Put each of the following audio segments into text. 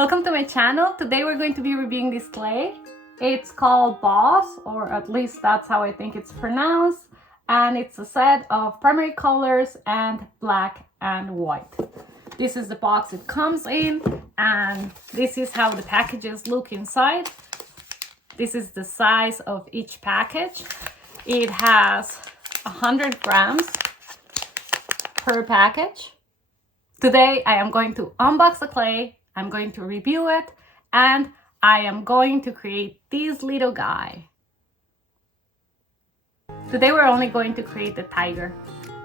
Welcome to my channel. Today we're going to be reviewing this clay. It's called BOHS, or at least that's how I think it's pronounced. And it's a set of primary colors and black and white. This is the box it comes in, and this is how the packages look inside. This is the size of each package. It has 100 grams per package. Today I am going to unbox the clay, I'm going to review it, and I am going to create this little guy. Today we're only going to create the tiger,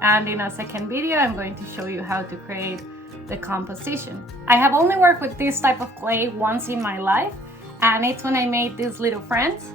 and in a second video I'm going to show you how to create the composition. I have only worked with this type of clay once in my life, and it's when I made these little friends.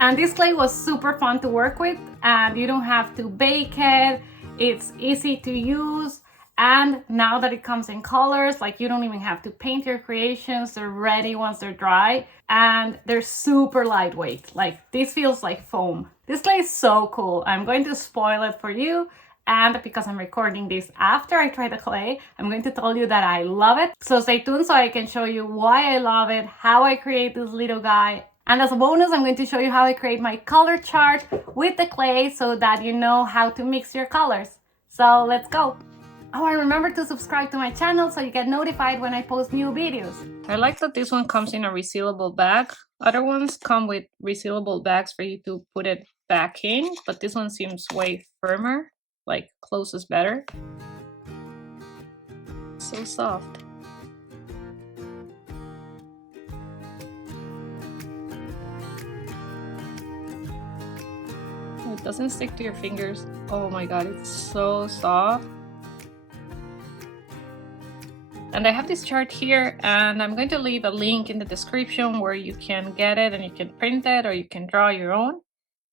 And this clay was super fun to work with, and you don't have to bake it. It's easy to use, and now that it comes in colors, like you don't even have to paint your creations. They're ready once they're dry, and they're super lightweight. Like this feels like foam. This clay is so cool. I'm going to spoil it for you, and because I'm recording this after I try the clay, I'm going to tell you that I love it. So stay tuned so I can show you why I love it, how I create this little guy. And as a bonus, I'm going to show you how I create my color chart with the clay so that you know how to mix your colors. So let's go. Oh, and remember to subscribe to my channel so you get notified when I post new videos. I like that this one comes in a resealable bag. Other ones come with resealable bags for you to put it back in, but this one seems way firmer, like closes better. So soft. It doesn't stick to your fingers. Oh my god, it's so soft. And I have this chart here, and I'm going to leave a link in the description where you can get it and you can print it or you can draw your own.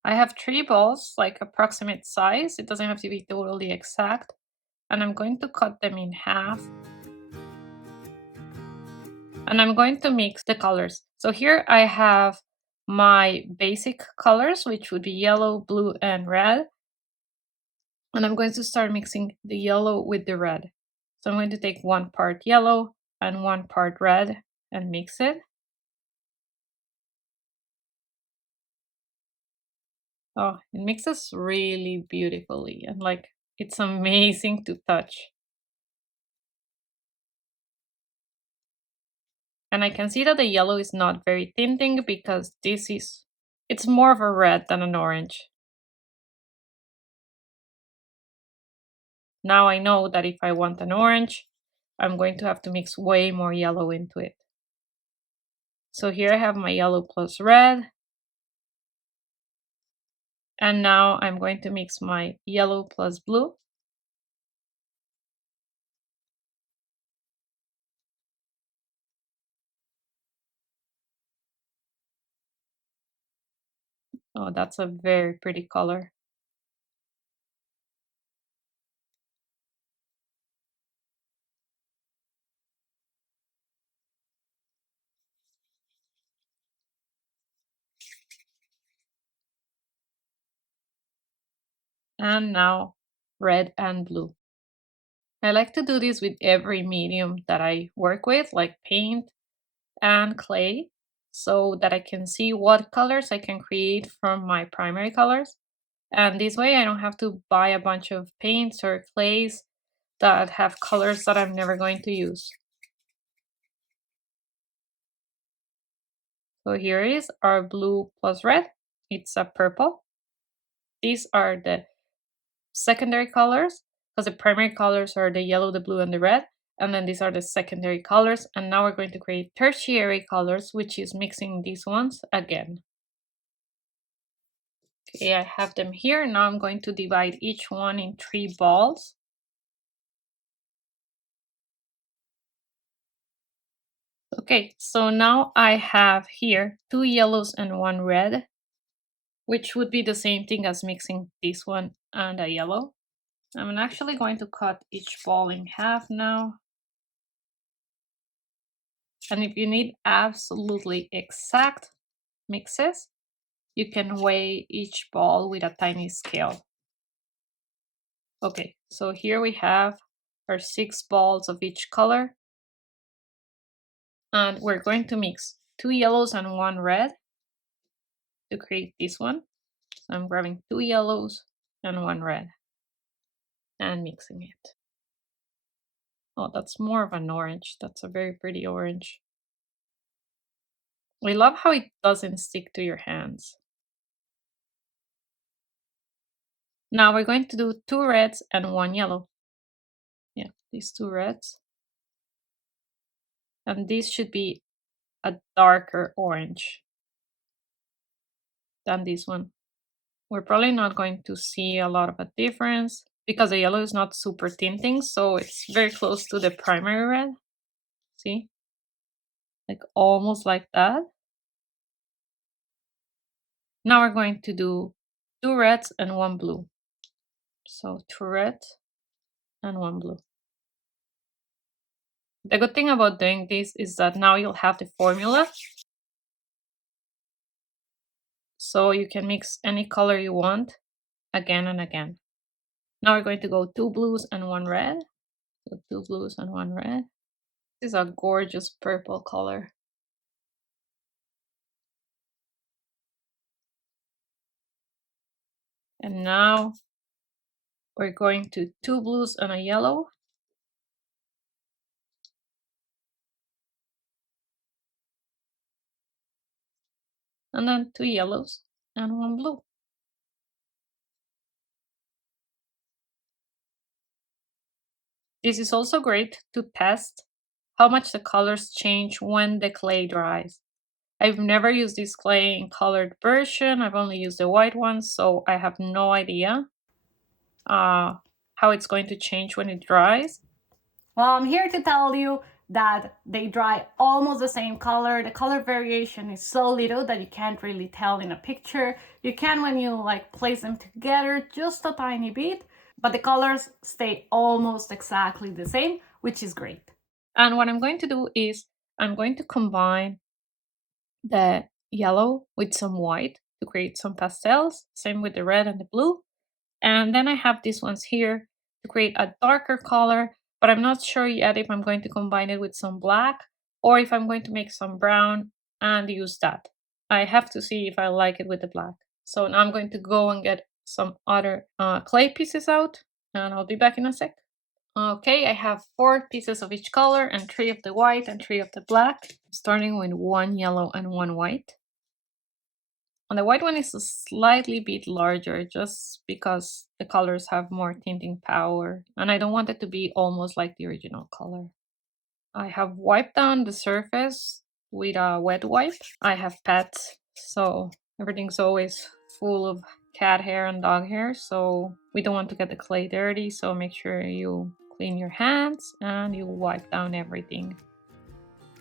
I have 3 balls, like approximate size. It doesn't have to be totally exact. And I'm going to cut them in half. And I'm going to mix the colors. So here I have my basic colors, which would be yellow, blue, and red. And I'm going to start mixing the yellow with the red. So I'm going to take 1 part yellow and 1 part red and mix it. Oh, it mixes really beautifully, and like it's amazing to touch. And I can see that the yellow is not very tinting because it's more of a red than an orange. Now I know that if I want an orange, I'm going to have to mix way more yellow into it. So here I have my yellow plus red. And now I'm going to mix my yellow plus blue. Oh, that's a very pretty color. And now red and blue. I like to do this with every medium that I work with, like paint and clay, so that I can see what colors I can create from my primary colors. And this way I don't have to buy a bunch of paints or clays that have colors that I'm never going to use. So here is our blue plus red. It's a purple. These are the secondary colors, because the primary colors are the yellow, the blue, and the red. And then these are the secondary colors. And now we're going to create tertiary colors, which is mixing these ones again. Okay, I have them here. Now I'm going to divide each one in 3 balls. Okay, so now I have here 2 yellows and 1 red, which would be the same thing as mixing this one and a yellow. I'm actually going to cut each ball in half now. And if you need absolutely exact mixes, you can weigh each ball with a tiny scale. Okay, so here we have our 6 balls of each color. And we're going to mix 2 yellows and 1 red to create this one. So I'm grabbing 2 yellows and 1 red and mixing it. Oh, that's more of an orange. That's a very pretty orange. I love how it doesn't stick to your hands. Now we're going to do 2 reds and 1 yellow. Yeah, these 2 reds. And this should be a darker orange than this one. We're probably not going to see a lot of a difference because the yellow is not super tinting, so it's very close to the primary red. See? Like almost like that. Now we're going to do 2 reds and 1 blue. So 2 reds and 1 blue. The good thing about doing this is that now you'll have the formula. So you can mix any color you want again and again. Now we're going to go 2 blues and 1 red. So 2 blues and 1 red. This is a gorgeous purple color. And now we're going to 2 blues and a yellow. And then 2 yellows and 1 blue. This is also great to test how much the colors change when the clay dries. I've never used this clay in colored version. I've only used the white one, so I have no idea how it's going to change when it dries. Well, I'm here to tell you that they dry almost the same color. The color variation is so little that you can't really tell in a picture. You can when you like place them together just a tiny bit, but the colors stay almost exactly the same, which is great. And what I'm going to do is I'm going to combine the yellow with some white to create some pastels, same with the red and the blue. And then I have these ones here to create a darker color, but I'm not sure yet if I'm going to combine it with some black or if I'm going to make some brown and use that. I have to see if I like it with the black. So now I'm going to go and get some other clay pieces out and I'll be back in a sec. Okay, I have 4 pieces of each color and 3 of the white and 3 of the black, starting with 1 yellow and 1 white. And the white one is a slightly bit larger just because the colors have more tinting power and I don't want it to be almost like the original color. I have wiped down the surface with a wet wipe. I have pets, so everything's always full of cat hair and dog hair, so we don't want to get the clay dirty, so make sure you clean your hands and you wipe down everything.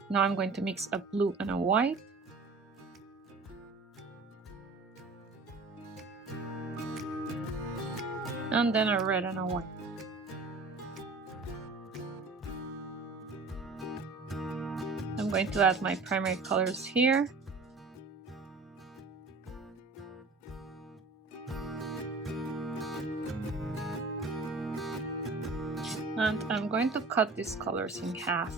Now I'm going to mix a blue and a white. And then a red and a white. I'm going to add my primary colors here. And I'm going to cut these colors in half.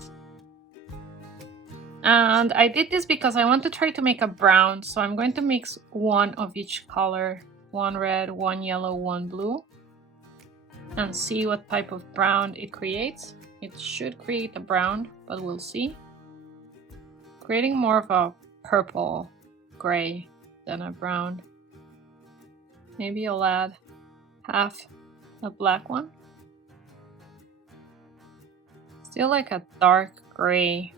And I did this because I want to try to make a brown, so I'm going to mix 1 of each color, 1 red, 1 yellow, 1 blue, and see what type of brown it creates. It should create a brown, but we'll see. Creating more of a purple gray than a brown. Maybe I'll add half a black one. Still like a dark gray.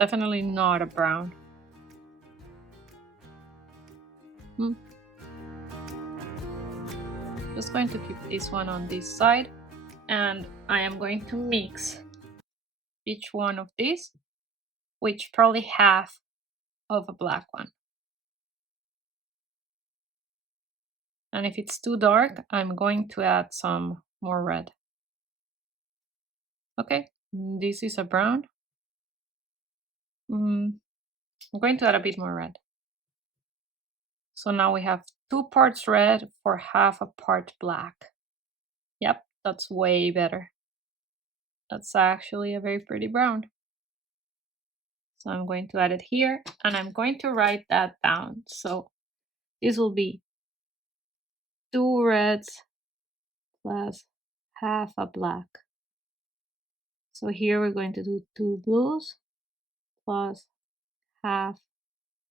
Definitely not a brown. Just going to keep this one on this side, and I am going to mix each one of these with probably half of a black one. And if it's too dark, I'm going to add some more red. Okay, this is a brown. I'm going to add a bit more red. So now we have 2 parts red for half a part black. Yep, that's way better. That's actually a very pretty brown. So I'm going to add it here and I'm going to write that down. So this will be 2 reds plus half a black. So here we're going to do 2 blues plus half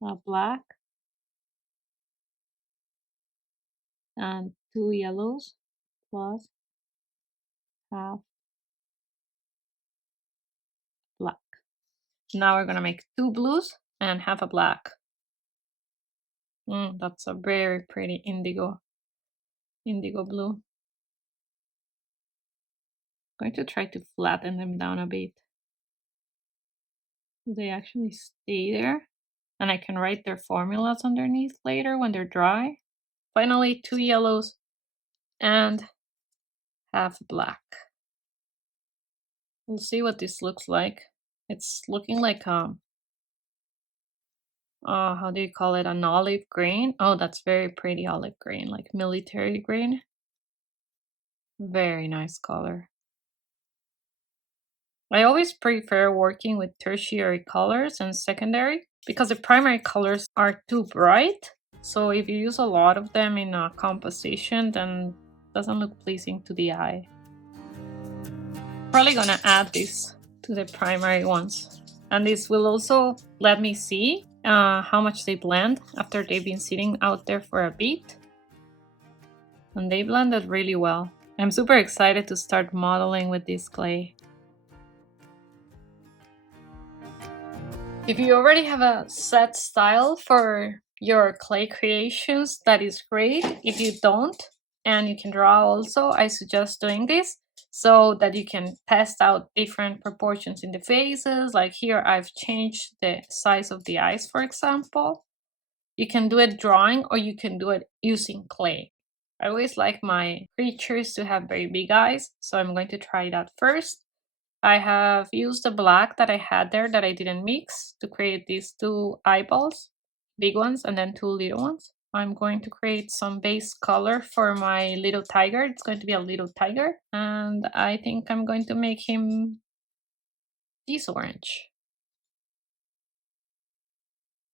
a black and 2 yellows plus half black. Now we're gonna make 2 blues and half a black. That's a very pretty indigo blue. I'm going to try to flatten them down a bit. So they actually stay there. And I can write their formulas underneath later when they're dry. Finally, 2 yellows and half black. We'll see what this looks like. It's looking like how do you call it? An olive green. Oh, that's very pretty olive green, like military green. Very nice color. I always prefer working with tertiary colors and secondary because the primary colors are too bright. So if you use a lot of them in a composition, then it doesn't look pleasing to the eye. Probably gonna add this to the primary ones. And this will also let me see how much they blend after they've been sitting out there for a bit. And they blended really well. I'm super excited to start modeling with this clay. If you already have a set style for your clay creations, that is great. If you don't, and you can draw also, I suggest doing this so that you can test out different proportions in the faces. Like here, I've changed the size of the eyes, for example. You can do it drawing or you can do it using clay. I always like my creatures to have very big eyes, so I'm going to try that first. I have used the black that I had there that I didn't mix to create these 2 eyeballs, big ones, and then 2 little ones. I'm going to create some base color for my little tiger. It's going to be a little tiger, and I think I'm going to make him this orange.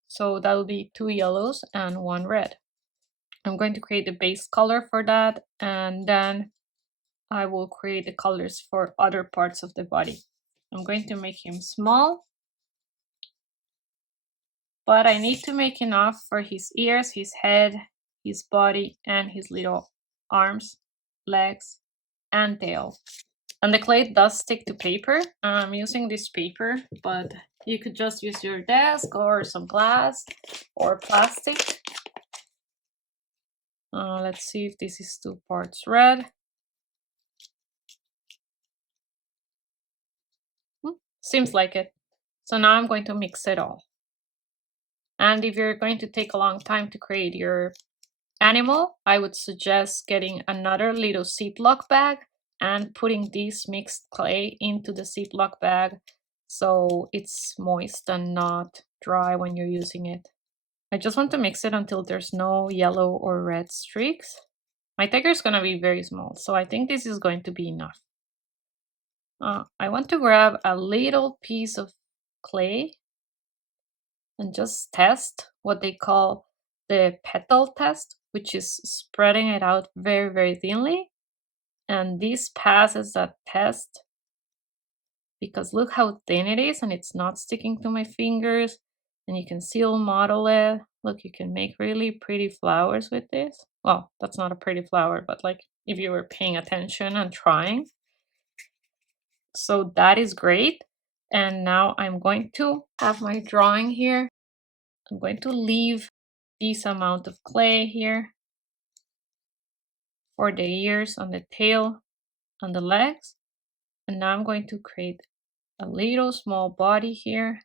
So that will be 2 yellows and 1 red. I'm going to create the base color for that, and then I will create the colors for other parts of the body. I'm going to make him small, but I need to make enough for his ears, his head, his body, and his little arms, legs, and tail. And the clay does stick to paper. I'm using this paper, but you could just use your desk or some glass or plastic. Let's see if this is 2 parts red. Seems like it. So now I'm going to mix it all. And if you're going to take a long time to create your animal, I would suggest getting another little Ziploc bag and putting this mixed clay into the Ziploc bag so it's moist and not dry when you're using it. I just want to mix it until there's no yellow or red streaks. My tiger is going to be very small, so I think this is going to be enough. I want to grab a little piece of clay and just test what they call the petal test, which is spreading it out very, very thinly. And this passes that test because look how thin it is and it's not sticking to my fingers. And you can still model it. Look, you can make really pretty flowers with this. Well, that's not a pretty flower, but like if you were paying attention and trying. So that is great. And now I'm going to have my drawing here. I'm going to leave this amount of clay here for the ears on the tail and the legs. And now I'm going to create a little small body here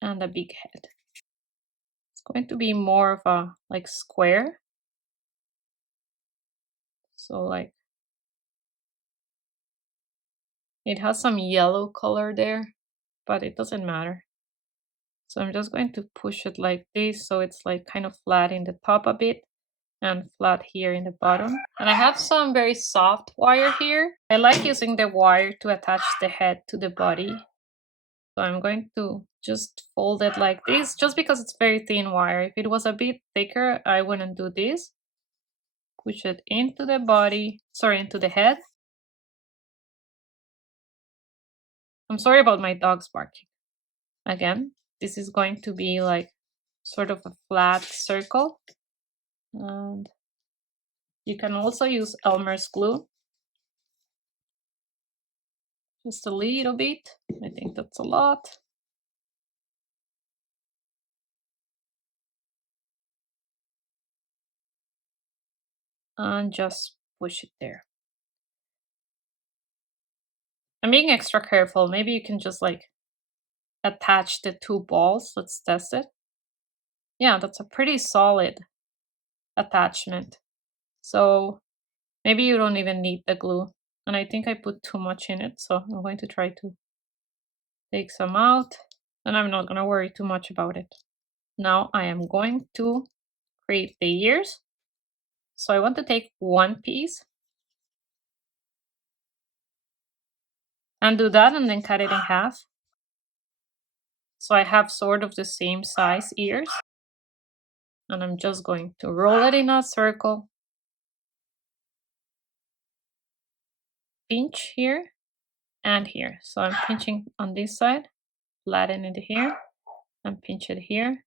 and a big head. It's going to be more of a like square. So like it has some yellow color there, but it doesn't matter. So I'm just going to push it like this so it's like kind of flat in the top a bit and flat here in the bottom. And I have some very soft wire here. I like using the wire to attach the head to the body. So I'm going to just fold it like this, just because it's very thin wire. If it was a bit thicker, I wouldn't do this. Push it into the body, sorry, into the head. I'm sorry about my dogs barking. Again, this is going to be like sort of a flat circle. And you can also use Elmer's glue. Just a little bit. I think that's a lot. And just push it there. I'm being extra careful. Maybe you can just like attach the two balls. Let's test it. Yeah, that's a pretty solid attachment. So maybe you don't even need the glue. And I think I put too much in it, so I'm going to try to take some out. And I'm not going to worry too much about it. Now I am going to create the ears. So I want to take one piece and do that and then cut it in half. So I have sort of the same size ears. And I'm just going to roll it in a circle. Pinch here and here. So I'm pinching on this side, flatten it here, and pinch it here.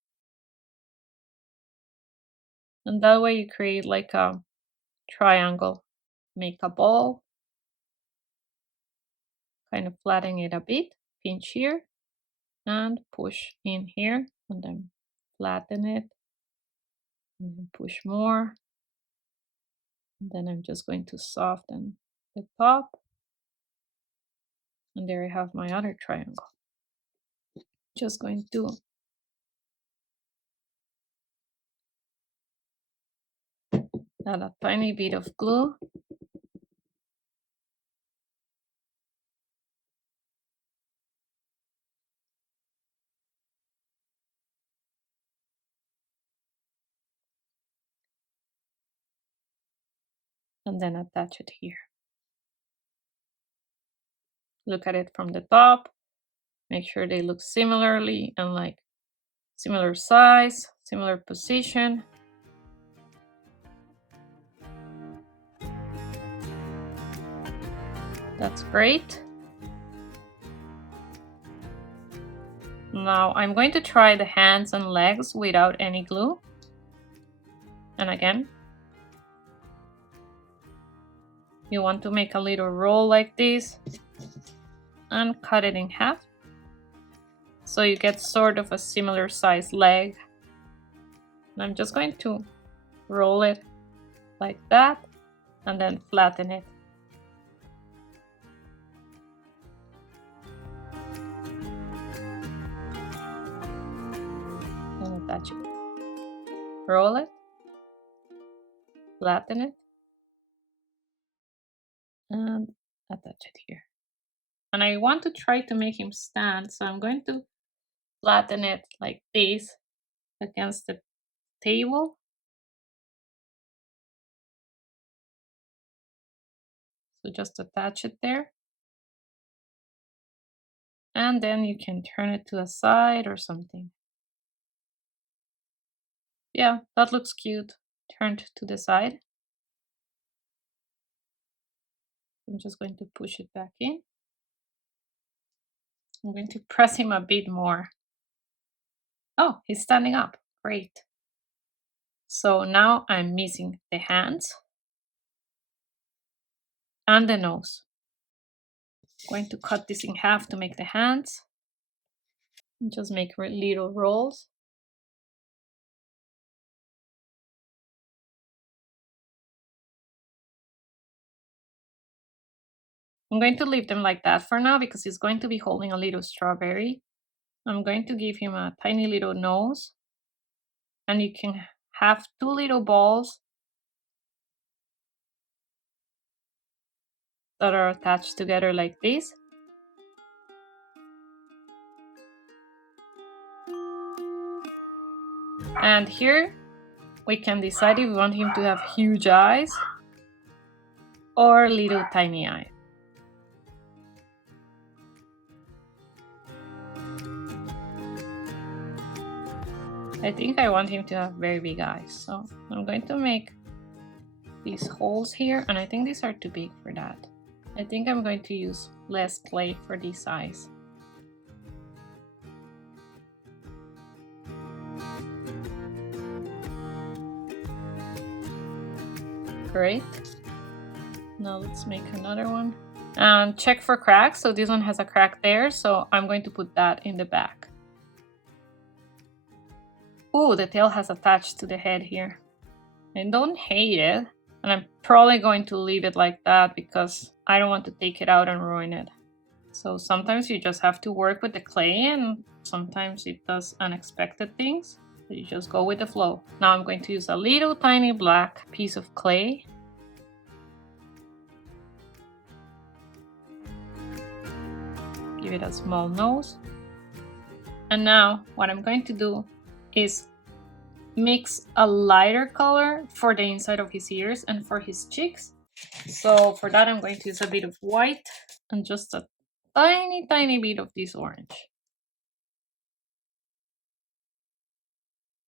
And that way you create like a triangle. Make a ball, kind of flatten it a bit, pinch here, and push in here, and then flatten it, and then push more. And then I'm just going to soften the top. And there I have my other triangle. Just going to add a tiny bit of glue. And then attach it here. Look at it from the top. Make sure they look similarly and like similar size, similar position. That's great. Now I'm going to try the hands and legs without any glue. And again, you want to make a little roll like this and cut it in half. So you get sort of a similar size leg. And I'm just going to roll it like that and then flatten it. And attach it. Roll it, flatten it, and attach it here. And I want to try to make him stand, so I'm going to flatten it like this against the table. So just attach it there. And then you can turn it to a side or something. Yeah, that looks cute. Turned to the side. I'm just going to push it back in. I'm going to press him a bit more. Oh, he's standing up. Great. So now I'm missing the hands and the nose. I'm going to cut this in half to make the hands. And just make little rolls. I'm going to leave them like that for now because he's going to be holding a little strawberry. I'm going to give him a tiny little nose. And you can have two little balls that are attached together like this. And here we can decide if we want him to have huge eyes or little tiny eyes. I think I want him to have very big eyes, so I'm going to make these holes here, and I think these are too big for that. I think I'm going to use less clay for these eyes. Great. Now let's make another one. And check for cracks. So this one has a crack there, so I'm going to put that in the back. Oh, the tail has attached to the head here. I don't hate it, and I'm probably going to leave it like that because I don't want to take it out and ruin it. So sometimes you just have to work with the clay, and sometimes it does unexpected things. So you just go with the flow. Now I'm going to use a little tiny black piece of clay. Give it a small nose. And now what I'm going to do is mix a lighter color for the inside of his ears and for his cheeks. So for that I'm going to use a bit of white and just a tiny bit of this orange.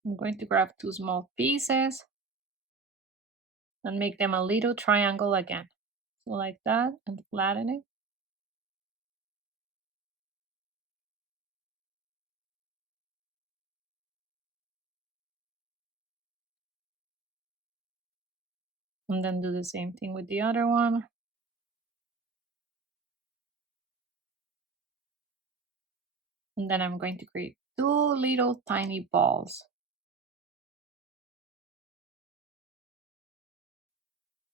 I'm going to grab 2 small pieces and make them a little triangle again. So like that, and flatten it. And then do the same thing with the other one. And then I'm going to create 2 little tiny balls.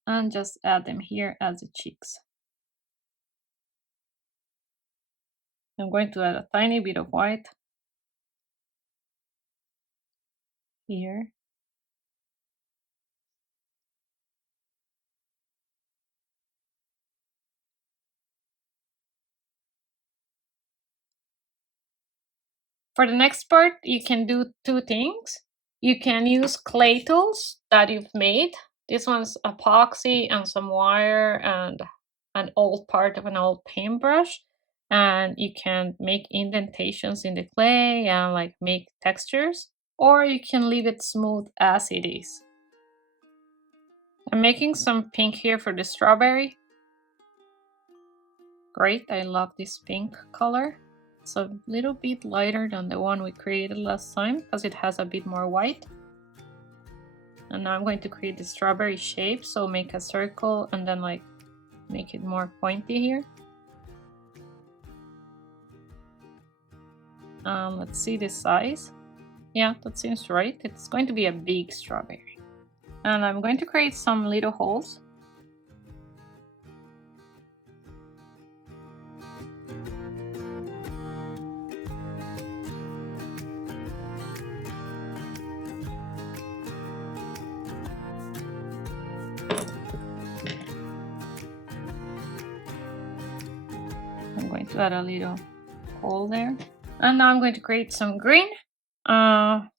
And just add them here as the cheeks. I'm going to add a tiny bit of white here. For the next part, you can do 2 things. You can use clay tools that you've made. This one's epoxy and some wire and an old part of an old paintbrush. And you can make indentations in the clay and like make textures, or you can leave it smooth as it is. I'm making some pink here for the strawberry. Great, I love this pink color. It's a little bit lighter than the one we created last time because it has a bit more white. And now I'm going to create the strawberry shape, so make a circle and then like make it more pointy here. Let's see the size. Yeah, that seems right. It's going to be a big strawberry. And I'm going to create some little holes. I'm going to add a little hole there. And now I'm going to create some green. I'm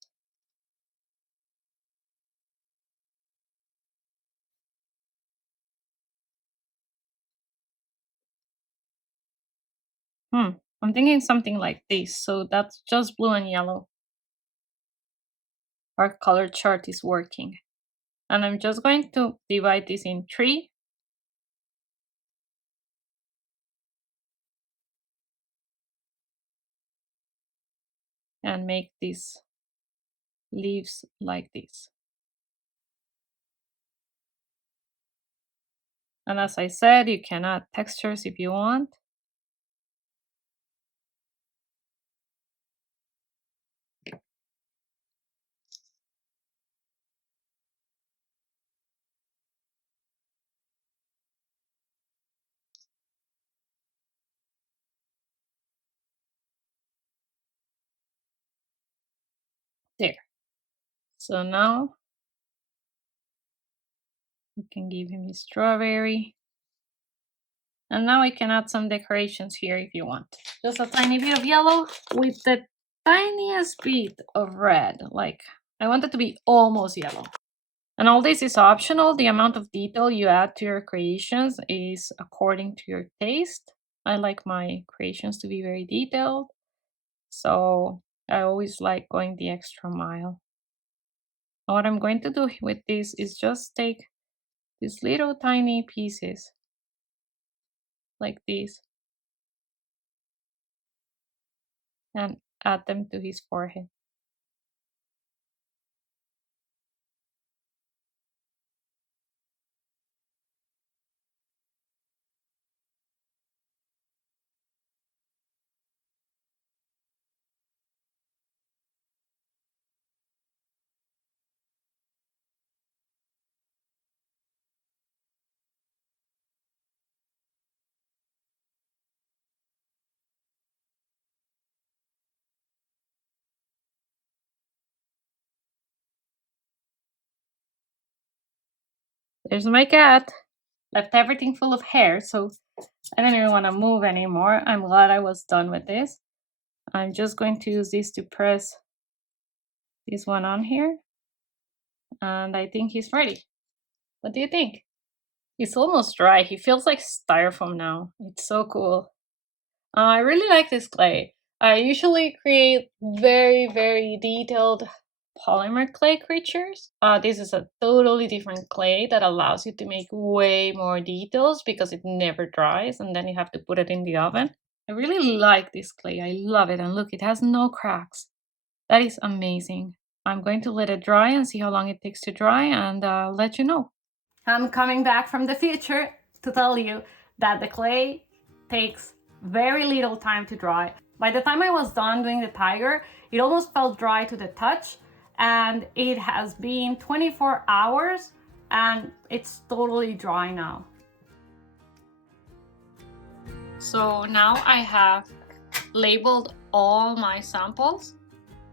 thinking something like this. So that's just blue and yellow. Our color chart is working. And I'm just going to divide this in 3. And make these leaves like this. And as I said, you can add textures if you want. There. So now we can give him his strawberry. And now I can add some decorations here if you want. Just a tiny bit of yellow with the tiniest bit of red. Like, I want it to be almost yellow. And all this is optional. The amount of detail you add to your creations is according to your taste. I like my creations to be very detailed. So I always like going the extra mile. What I'm going to do with this is just take these little tiny pieces like this and add them to his forehead. There's my cat. Left everything full of hair, so I don't even want to move anymore. I'm glad I was done with this. I'm just going to use this to press this one on here. And I think he's ready. What do you think? It's almost dry. He feels like styrofoam now. It's so cool. I really like this clay. I usually create very, very detailed polymer clay creatures. This is a totally different clay that allows you to make way more details because it never dries and then you have to put it in the oven. I really like this clay. I love it. And look, it has no cracks. That is amazing. I'm going to let it dry and see how long it takes to dry and let you know. I'm coming back from the future to tell you that the clay takes very little time to dry. By the time I was done doing the tiger, it almost felt dry to the touch, and it has been 24 hours and it's totally dry now. So now I have labeled all my samples.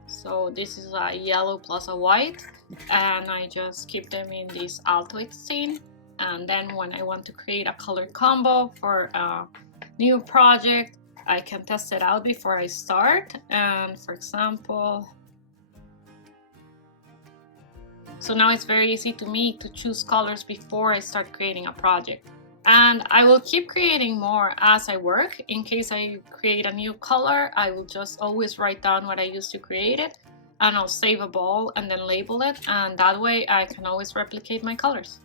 So this is a yellow plus a white, and I just keep them in this Altoid stain. And then when I want to create a color combo for a new project, I can test it out before I start. And for example, so now it's very easy to me to choose colors before I start creating a project. And I will keep creating more as I work. In case I create a new color, I will just always write down what I used to create it, and I'll save a ball and then label it, and that way I can always replicate my colors.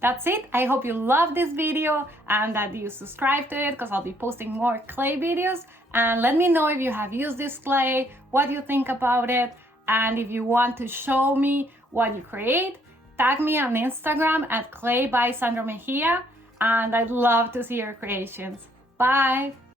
That's it. I hope you loved this video and that you subscribe to it, because I'll be posting more clay videos. And let me know if you have used this clay, what you think about it, and if you want to show me what you create, tag me on Instagram at clay by Sandra Mejia, and I'd love to see your creations. Bye!